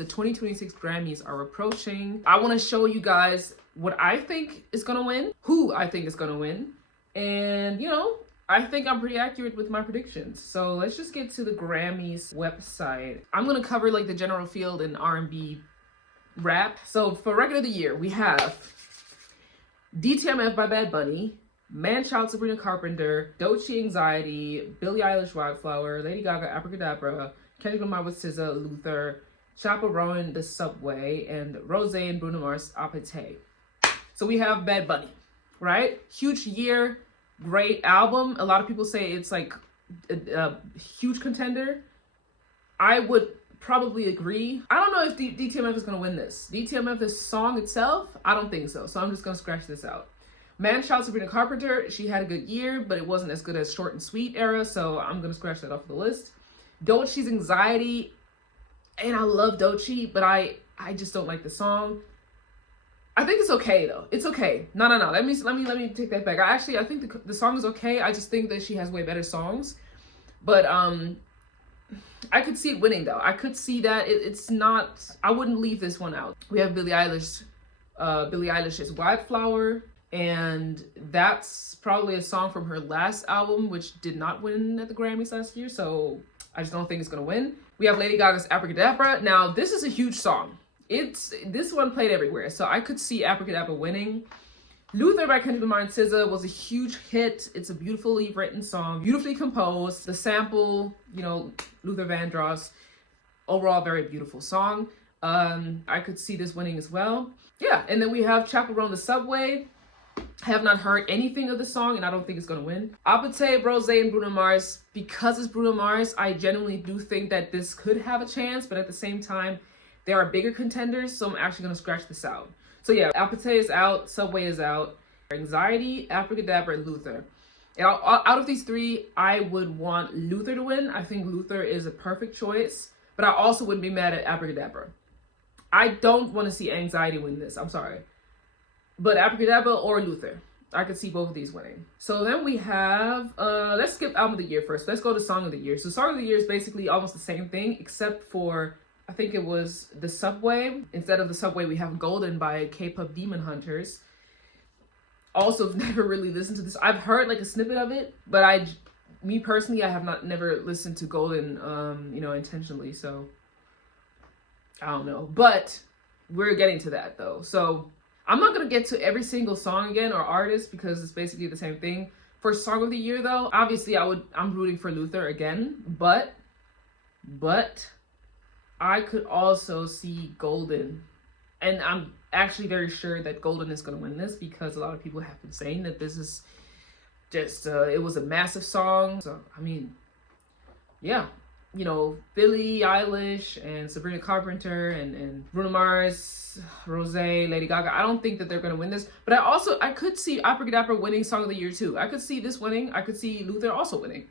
The 2026 Grammys are approaching. I want to show you guys what I think is going to win, who I think is going to win, and, you know, I think I'm pretty accurate with my predictions. So let's just get to the Grammys website. I'm going to cover like the general field and R&B rap. So for record of the year, we have DTMF by Bad Bunny, Man Child Sabrina Carpenter, Doechii Anxiety, Billie Eilish Wildflower, Lady Gaga Abracadabra, Kendrick Lamar with SZA Luther, Chaperone The Subway, and Rosé and Bruno Mars Appetite. So we have Bad Bunny, right? Huge year, great album. A lot of people say it's like a huge contender. I would probably agree. I don't know if DTMF is going to win this. DTMF, the song itself, I don't think so. So I'm just going to scratch this out. Man Child Sabrina Carpenter, she had a good year, but it wasn't as good as Short and Sweet era, so I'm going to scratch that off the list. Doechii's Anxiety, and I love Doechii, but I just don't like the song. I think it's okay though. It's okay. No. Let me take that back. I think the song is okay. I just think that she has way better songs. But I could see it winning though. I could see that it's not. I wouldn't leave this one out. We have Billie Eilish. Billie Eilish's Wildflower, and that's probably a song from her last album, which did not win at the Grammys last year. So I just don't think it's gonna win. We have Lady Gaga's Abracadabra. Now this is a huge song. This one played everywhere, so I could see Abracadabra winning. Luther by Kendrick Lamar and SZA was a huge hit. It's a beautifully written song, beautifully composed. The sample, you know, Luther Vandross. Overall, very beautiful song. I could see this winning as well. Yeah, and then we have Chaperone The Subway. I have not heard anything of the song, and I don't think it's going to win. Appetite, Rosé, and Bruno Mars. Because it's Bruno Mars, I genuinely do think that this could have a chance, but at the same time, there are bigger contenders, so I'm actually going to scratch this out. So yeah, Appetite is out, Subway is out, Anxiety, Abracadabra, and Luther. And out of these three, I would want Luther to win. I think Luther is a perfect choice, but I also wouldn't be mad at Abracadabra. I don't want to see Anxiety win this, I'm sorry. But Abracadabra or Luther, I could see both of these winning. So then we have, let's skip album of the year first. Let's go to song of the year. So song of the year is basically almost the same thing, except for, I think it was The Subway. Instead of The Subway, we have Golden by K-Pop Demon Hunters. Also, never really listened to this. I've heard like a snippet of it, but me personally, I have never listened to Golden, you know, intentionally. So I don't know, but we're getting to that though. So I'm not gonna get to every single song again or artist because it's basically the same thing. For song of the year though, obviously I'm rooting for Luther again, but I could also see Golden, and I'm actually very sure that Golden is going to win this because a lot of people have been saying that this is just, it was a massive song. So, I mean, yeah, you know, Billie Eilish and Sabrina Carpenter and Bruno Mars, Rosé, Lady Gaga, I don't think that they're going to win this, but I could see Abracadabra winning Song of the Year too. I could see this winning. I could see Luther also winning.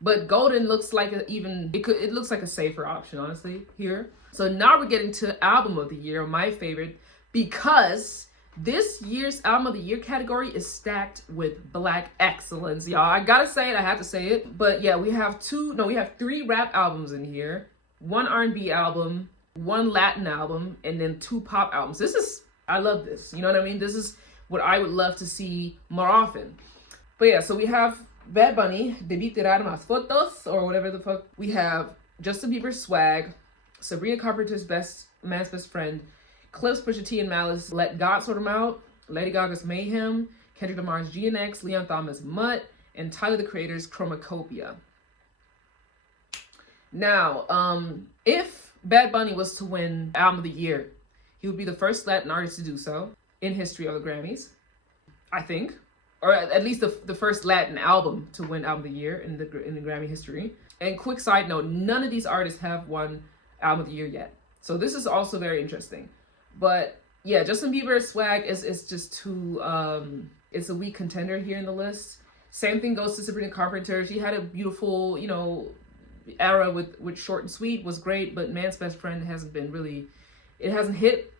But Golden looks like it looks like a safer option, honestly, here. So now we're getting to Album of the Year, my favorite, because this year's Album of the Year category is stacked with Black excellence, y'all. I gotta say it, I have to say it. But yeah, we have 3 rap albums in here, 1 R&B album, 1 Latin album, and then 2 pop albums. I love this, you know what I mean? This is what I would love to see more often. But yeah, so we have Bad Bunny, Debí Tirar Más Fotos, or whatever the fuck. We have Justin Bieber's Swag, Sabrina Carpenter's Man's Best Friend, Clips, Pusha T and Malice, Let God Sort 'Em Out, Lady Gaga's Mayhem, Kendrick Lamar's GNX, Leon Thomas' Mutt, and Tyler the Creator's Chromacopia. Now, if Bad Bunny was to win Album of the Year, he would be the first Latin artist to do so in history of the Grammys, I think. Or at least the first Latin album to win Album of the Year in the Grammy history. And quick side note, none of these artists have won Album of the Year yet. So this is also very interesting. But yeah, Justin Bieber's Swag is just too, it's a weak contender here in the list. Same thing goes to Sabrina Carpenter. She had a beautiful, you know, era with Short and Sweet, was great, but Man's Best Friend hasn't hit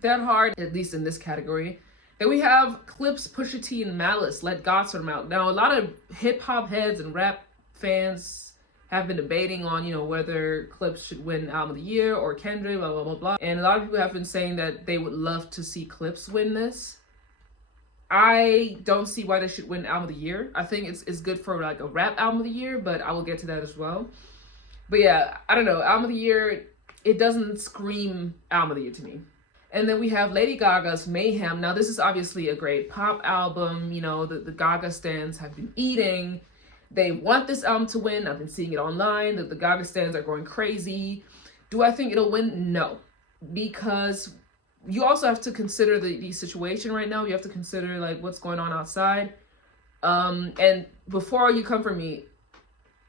that hard, at least in this category. Then we have Clips, Pusha T, and Malice, Let God Sort 'Em Out. Now, a lot of hip-hop heads and rap fans have been debating on, you know, whether Clips should win Album of the Year or Kendrick, blah, blah, blah, blah. And a lot of people have been saying that they would love to see Clips win this. I don't see why they should win Album of the Year. I think it's good for like a rap Album of the Year, but I will get to that as well. But yeah, I don't know. Album of the Year, it doesn't scream Album of the Year to me. And then we have Lady Gaga's Mayhem. Now, this is obviously a great pop album. You know, the Gaga stans have been eating. They want this album to win. I've been seeing it online. The Gaga stans are going crazy. Do I think it'll win? No. Because you also have to consider the situation right now. You have to consider, like, what's going on outside. And before you come for me,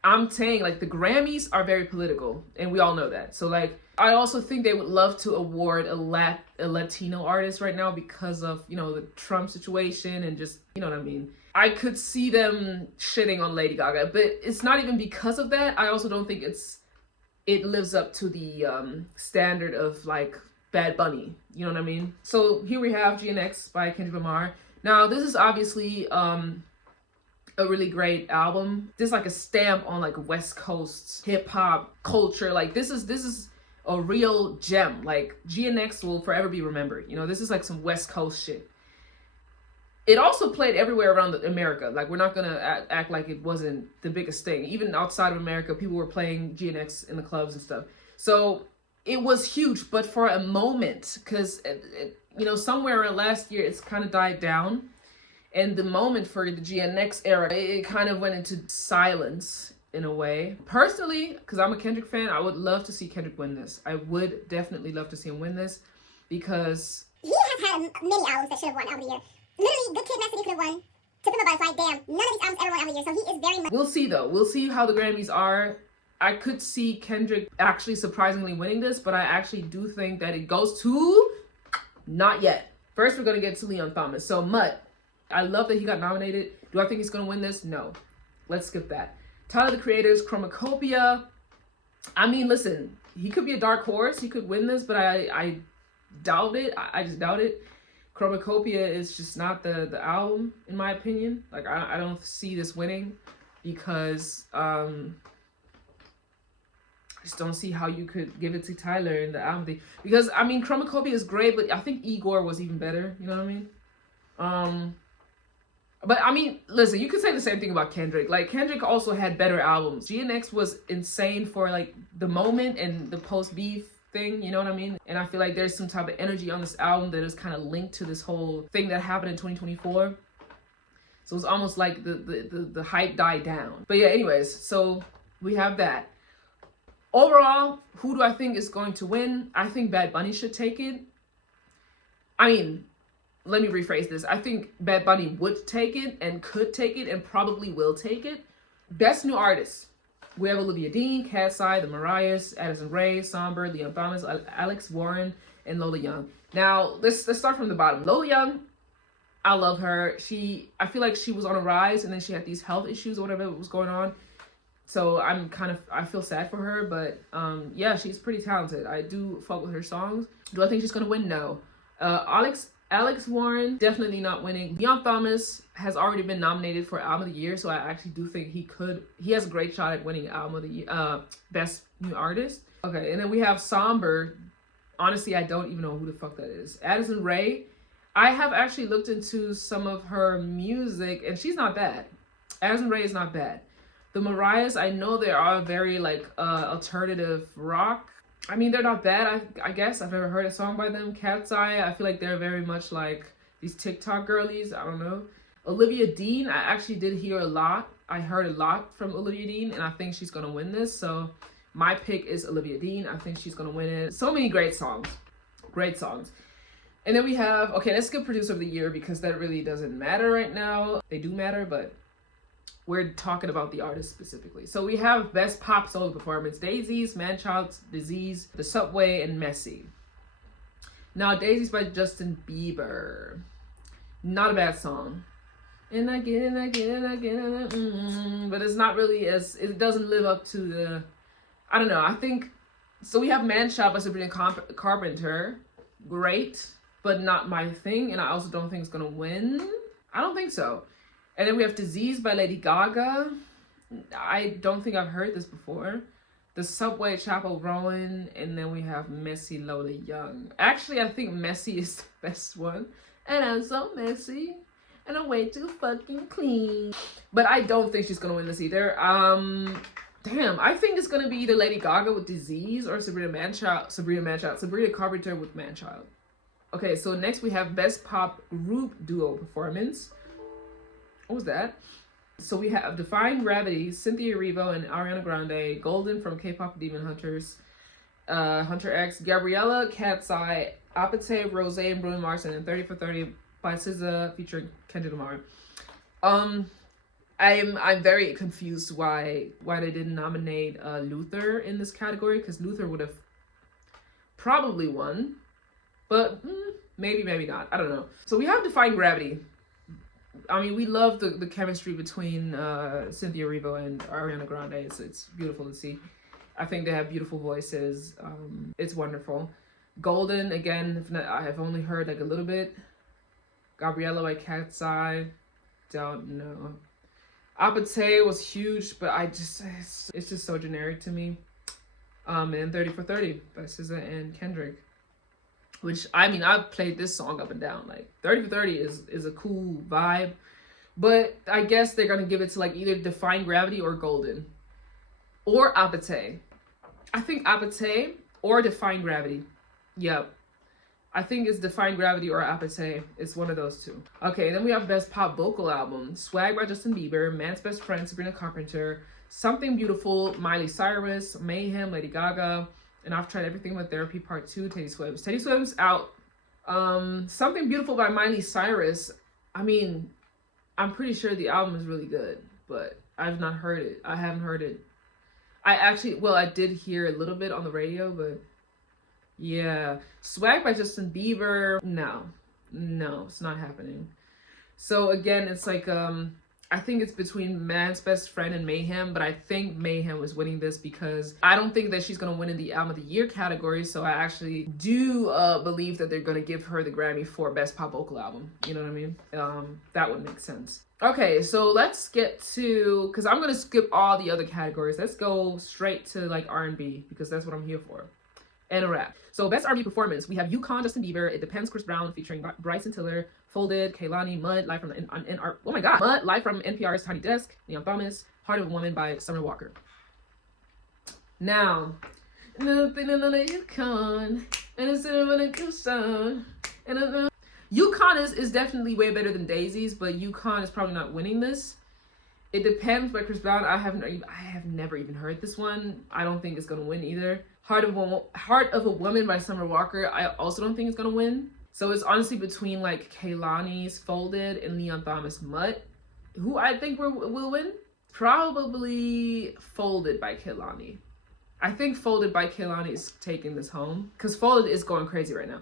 I'm saying, like, the Grammys are very political. And we all know that. So, like, I also think they would love to award a Latino artist right now because of, you know, the Trump situation and just, you know what I mean? I could see them shitting on Lady Gaga, but it's not even because of that. I also don't think it lives up to the standard of, like, Bad Bunny. You know what I mean? So here we have GNX by Kendrick Lamar. Now, this is obviously a really great album. This is like a stamp on, like, West Coast hip-hop culture. Like, this is a real gem. Like, GNX will forever be remembered. You know, this is like some West Coast shit. It also played everywhere around America. Like, we're not gonna act like it wasn't the biggest thing. Even outside of America, people were playing GNX in the clubs and stuff. So it was huge, but for a moment, because you know, somewhere around last year, it's kind of died down. And the moment for the GNX era, it kind of went into silence in a way. Personally, because I'm a Kendrick fan, I would love to see Kendrick win this. I would definitely love to see him win this because he has had many albums that should have won Album of the Year. Literally, Good Kid, Mad City could have won. Took him a bus, like, damn, none of these albums ever won Album of the Year, so he is very much... We'll see, though. We'll see how the Grammys are. I could see Kendrick actually surprisingly winning this, but I actually do think that it goes to... Not yet. First, we're going to get to Leon Thomas. So, Mutt, I love that he got nominated. Do I think he's going to win this? No. Let's skip that. Tyler, the Creator's Chromacopia. I mean, listen, he could be a dark horse. He could win this, but I doubt it. I just doubt it. Chromacopia is just not the album, in my opinion. Like, I don't see this winning because I just don't see how you could give it to Tyler in the album thing. Because, I mean, Chromacopia is great, but I think Igor was even better. You know what I mean? But, I mean, listen, you could say the same thing about Kendrick. Like, Kendrick also had better albums. GNX was insane for, like, the moment and the post-beef thing, you know what I mean? And I feel like there's some type of energy on this album that is kind of linked to this whole thing that happened in 2024. So it's almost like the hype died down. But yeah, anyways, so we have that. Overall, who do I think is going to win? I think Bad Bunny should take it. I mean, let me rephrase this. I think Bad Bunny would take it and could take it and probably will take it. Best New Artist. We have Olivia Dean, Cat's Eye, The Mariahs, Addison Rae, Somber, Leon Thomas, Alex Warren, and Lola Young. Now, let's start from the bottom. Lola Young, I love her. I feel like she was on a rise and then she had these health issues or whatever was going on. So I feel sad for her, but yeah, she's pretty talented. I do fuck with her songs. Do I think she's gonna win? No. Alex Warren, definitely not winning. Leon Thomas has already been nominated for Album of the Year, so I actually do think he has a great shot at winning Album of the Year, Best New Artist. Okay, and then we have Somber. Honestly, I don't even know who the fuck that is. Addison Rae. I have actually looked into some of her music, and she's not bad. Addison Rae is not bad. The Mariahs, I know they are very, like, alternative rock. I mean, they're not bad, I guess. I've never heard a song by them. Cat's Eye, I feel like they're very much like these TikTok girlies. I don't know. Olivia Dean, I actually did hear a lot. I heard a lot from Olivia Dean, and I think she's going to win this. So my pick is Olivia Dean. I think she's going to win it. So many great songs. Great songs. And then we have, okay, let's skip Producer of the Year because that really doesn't matter right now. They do matter, but we're talking about the artist specifically. So we have Best Pop Solo Performance, Daisy's, Manchild's Disease, The Subway, and Messy. Now, Daisy's by Justin Bieber. Not a bad song. And I get it, but it's not really it doesn't live up to the, I don't know, I think, so we have Manchild by Sabrina Carpenter. Great, but not my thing, and I also don't think it's gonna win. I don't think so. And then we have Disease by Lady Gaga. I don't think I've heard this before. The Subway Chapel Rowan, and then we have Messy Lola Young. Actually, I think Messy is the best one. And I'm so messy, and I'm way too fucking clean. But I don't think she's gonna win this either. Damn, I think it's gonna be either Lady Gaga with Disease or Sabrina Carpenter with Manchild. Okay, so next we have Best Pop Group Duo Performance. What was that? So we have Defying Gravity, Cynthia Erivo and Ariana Grande, Golden from K-Pop Demon Hunters, Hunter X, Gabriella, Cat's Eye, Apathy, Rose, and Bruno Mars, and 30 for 30 by SZA featuring Kendrick Lamar. I'm very confused why they didn't nominate Luther in this category, because Luther would have probably won, but maybe not. I don't know. So we have Defying Gravity. I mean, we love the chemistry between Cynthia Erivo and Ariana Grande. It's beautiful to see. I think they have beautiful voices. It's wonderful. Golden, again, I have only heard like a little bit. Gabriella by Cat's Eye, don't know. Apathy was huge, but it's just so generic to me. And 30 for 30 by SZA and Kendrick. Which, I mean, I've played this song up and down. Like, 30 for 30 is a cool vibe. But I guess they're going to give it to, like, either Defying Gravity or Golden. Or Apathy. I think Apathy or Defying Gravity. Yep. I think it's Defying Gravity or Apathy. It's one of those two. Okay, then we have Best Pop Vocal Album. Swag by Justin Bieber. Man's Best Friend, Sabrina Carpenter. Something Beautiful, Miley Cyrus. Mayhem, Lady Gaga. And I've Tried Everything but Therapy Part 2, Teddy Swims. Teddy Swims out. Something Beautiful by Miley Cyrus. I mean, I'm pretty sure the album is really good, but I've not heard it. I haven't heard it. I did hear a little bit on the radio, but yeah. Swag by Justin Bieber. No, it's not happening. So again, it's like, I think it's between Man's Best Friend and Mayhem, but I think Mayhem was winning this because I don't think that she's going to win in the Album of the Year category, so I actually do believe that they're going to give her the Grammy for Best Pop Vocal Album. You know what I mean? That would make sense. Okay, so let's get to, because I'm going to skip all the other categories. Let's go straight to like R&B, because that's what I'm here for. And a rap. So Best R&B Performance, we have UConn, Justin Bieber, It Depends, Chris Brown featuring Bryson Tiller, Folded, Kehlani, Mud, live from Mud, live from NPR's Tiny Desk, Leon Thomas, Heart of a Woman by Summer Walker. Now, nothing on UConn, and it's in a good song. UConn is definitely way better than Daisy's, but UConn is probably not winning this. It Depends by Chris Brown. I have never even heard this one. I don't think it's gonna win either. Heart of a Woman by Summer Walker. I also don't think it's gonna win. So it's honestly between like Kehlani's Folded and Leon Thomas' Mutt. Who I think will win? Probably Folded by Kehlani. I think Folded by Kehlani is taking this home because Folded is going crazy right now.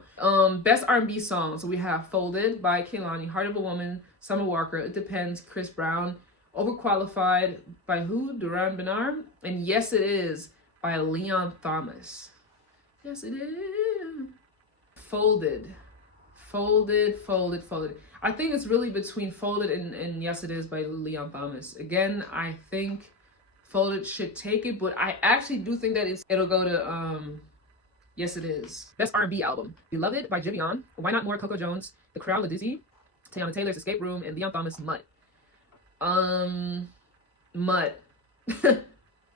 Best R&B songs. So we have Folded by Kehlani, Heart of a Woman, Summer Walker, It Depends, Chris Brown, Overqualified by who? Duran Bernard, and Yes It Is by Leon Thomas. Yes it is. Folded. I think it's really between Folded and Yes It Is by Leon Thomas. Again, I think Folded should take it, but I actually do think that it'll go to Yes It Is. Best R&B album. Beloved by Jivion, Why Not More, Coco Jones, The Crowd, Ladizzy, Teyana Taylor's Escape Room, and Leon Thomas' Mutt. Mutt.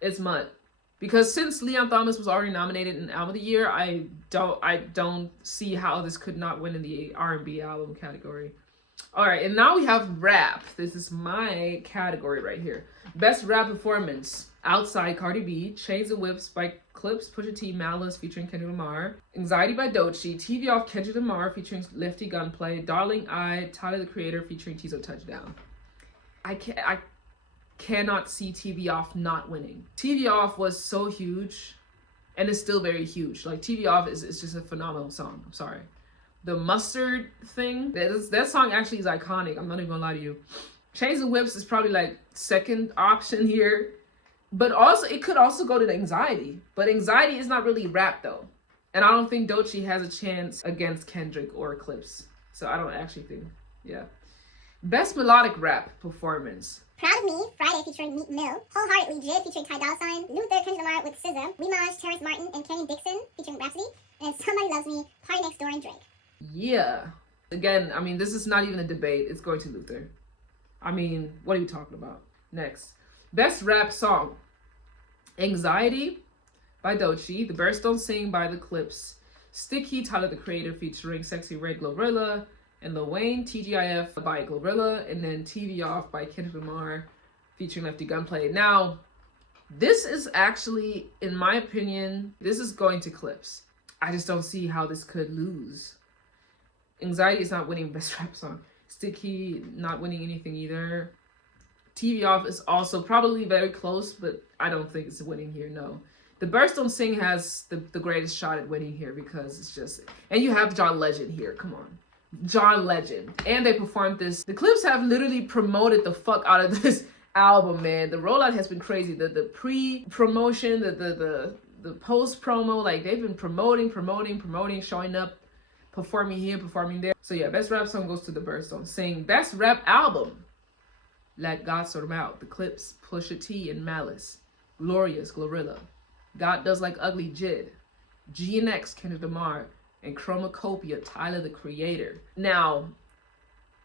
It's Mutt. Because since Leon Thomas was already nominated in Album of the Year, I don't see how this could not win in the R&B album category. All right, and now we have rap. This is my category right here. Best rap performance. Outside, Cardi B. Chains and Whips by Clips, Pusha T, Malice featuring Kendrick Lamar. Anxiety by Doechii. TV Off, Kendrick Lamar featuring Lefty Gunplay. Darling I, Tyler the Creator featuring Tizo Touchdown. I cannot see TV Off not winning. TV Off was so huge, and it's still very huge. Like, TV Off is just a phenomenal song. I'm sorry. The mustard thing, that song actually is iconic. I'm not even gonna lie to you. Chains and Whips is probably like second option here, but also it could also go to the Anxiety. But Anxiety is not really rap though, and I don't think Doechii has a chance against Kendrick or Clips. So I don't actually think, yeah. Best melodic rap performance. Proud of Me, Friday featuring Meek Mill. Wholeheartedly, Jid featuring Ty Dolla $ign. Luther, Kendrick Lamar with SZA. Remange, Terrence Martin, and Kenny Dixon featuring Rhapsody. And Somebody Loves Me, Party Next Door, and Drake. Yeah. Again, I mean, this is not even a debate. It's going to Luther. I mean, what are you talking about? Next. Best rap song. Anxiety by Doechii. The Birds Don't Sing by The Clips. Sticky, Tyler the Creator featuring Sexy Red Glorilla. And Lil Wayne, TGIF by Glorilla. And then TV Off by Kendrick Lamar featuring Lefty Gunplay. Now, this is actually, in my opinion, this is going to Clips. I just don't see how this could lose. Anxiety is not winning best rap song. Sticky not winning anything either. TV Off is also probably very close, but I don't think it's winning here, no. The Birds Don't Sing has the greatest shot at winning here because it's just... And you have John Legend here, come on. John Legend. And they performed this. The Clips have literally promoted the fuck out of this album, man. The rollout has been crazy. The pre-promotion, the post-promo, like they've been promoting, showing up, performing here, performing there. So yeah, best rap song goes to The Birds Don't Sing. Best rap album, Let God Sort 'Em Out. The Clips, Pusha T and Malice. Glorious, Glorilla. God Does Like Ugly, Jid. GNX, Kendrick Lamar. And Chromacopia, Tyler the Creator. Now,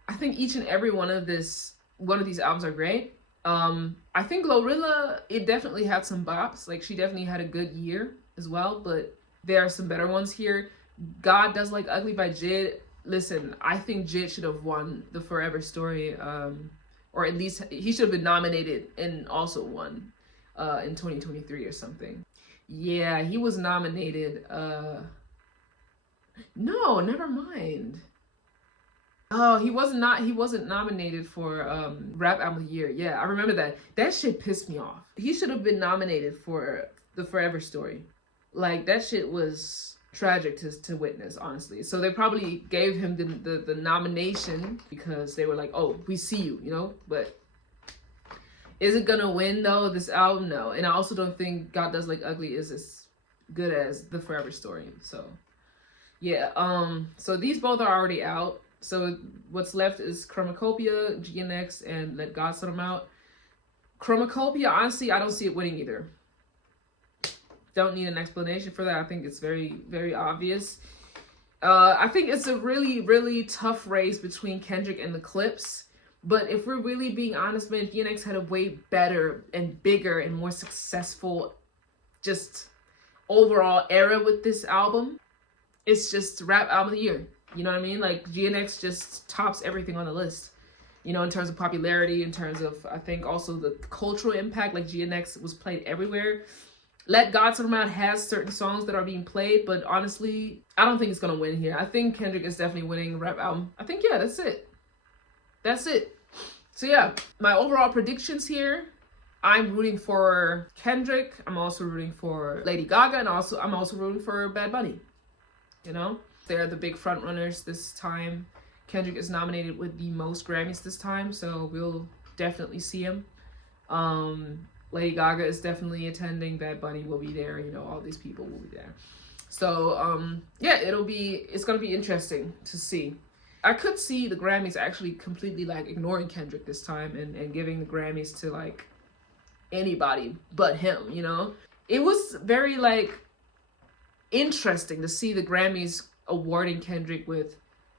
I think each and every one of these albums are great. I think Glorilla, it definitely had some bops. Like, she definitely had a good year as well, but there are some better ones here. God Does Like Ugly by Jid. Listen, I think Jid should have won the Forever Story, or at least he should have been nominated and also won in 2023 or something. Yeah, he was nominated. No, never mind. Oh, he wasn't nominated for Rap Album of the Year. Yeah, I remember that. That shit pissed me off. He should have been nominated for the Forever Story. Like, that shit was tragic to witness, honestly. So they probably gave him the nomination because they were like, oh, we see you, you know? But is it gonna win though, this album? No. And I also don't think God Does Like Ugly is as good as the Forever Story. So yeah, so these both are already out. So what's left is Chromacopia, GNX, and Let God Sort 'Em Out. Chromacopia, honestly, I don't see it winning either. Don't need an explanation for that. I think it's very, very obvious. I think it's a really, really tough race between Kendrick and the Clips. But if we're really being honest, man, GNX had a way better and bigger and more successful just overall era with this album. It's just Rap Album of the Year. You know what I mean? Like, GNX just tops everything on the list. You know, in terms of popularity, in terms of, I think, also the cultural impact. Like, GNX was played everywhere. Let God Sort 'Em Out has certain songs that are being played, but honestly, I don't think it's going to win here. I think Kendrick is definitely winning Rap Album. I think, yeah, that's it. That's it. So, yeah, my overall predictions here. I'm rooting for Kendrick. I'm also rooting for Lady Gaga, and I'm also rooting for Bad Bunny. You know, they're the big front runners this time. Kendrick is nominated with the most Grammys this time, so we'll definitely see him. Lady Gaga is definitely attending. Bad Bunny will be there. You know, all these people will be there. So, yeah, it's going to be interesting to see. I could see the Grammys actually completely, like, ignoring Kendrick this time and giving the Grammys to, like, anybody but him, you know? It was very, like, interesting to see the Grammys awarding Kendrick with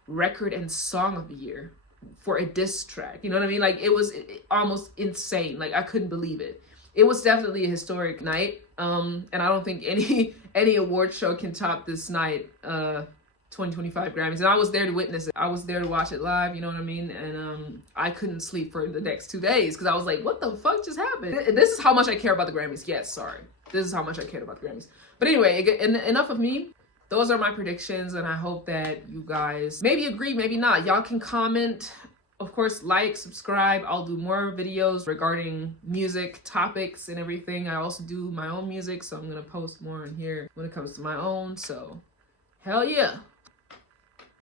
Record and Song of the Year for a diss track. You know what I mean? Like, it was almost insane. Like, I couldn't believe it. It was definitely a historic night. And I don't think any award show can top this night, 2025 Grammys. And I was there to witness it. I was there to watch it live, you know what I mean? And I couldn't sleep for the next 2 days because I was like, what the fuck just happened? This is how much I care about the Grammys. Yes, sorry. This is how much I cared about the Grammys. But anyway, enough of me. Those are my predictions, and I hope that you guys maybe agree, maybe not. Y'all can comment. Of course, like, subscribe. I'll do more videos regarding music topics and everything. I also do my own music, so I'm going to post more in here when it comes to my own. So, hell yeah.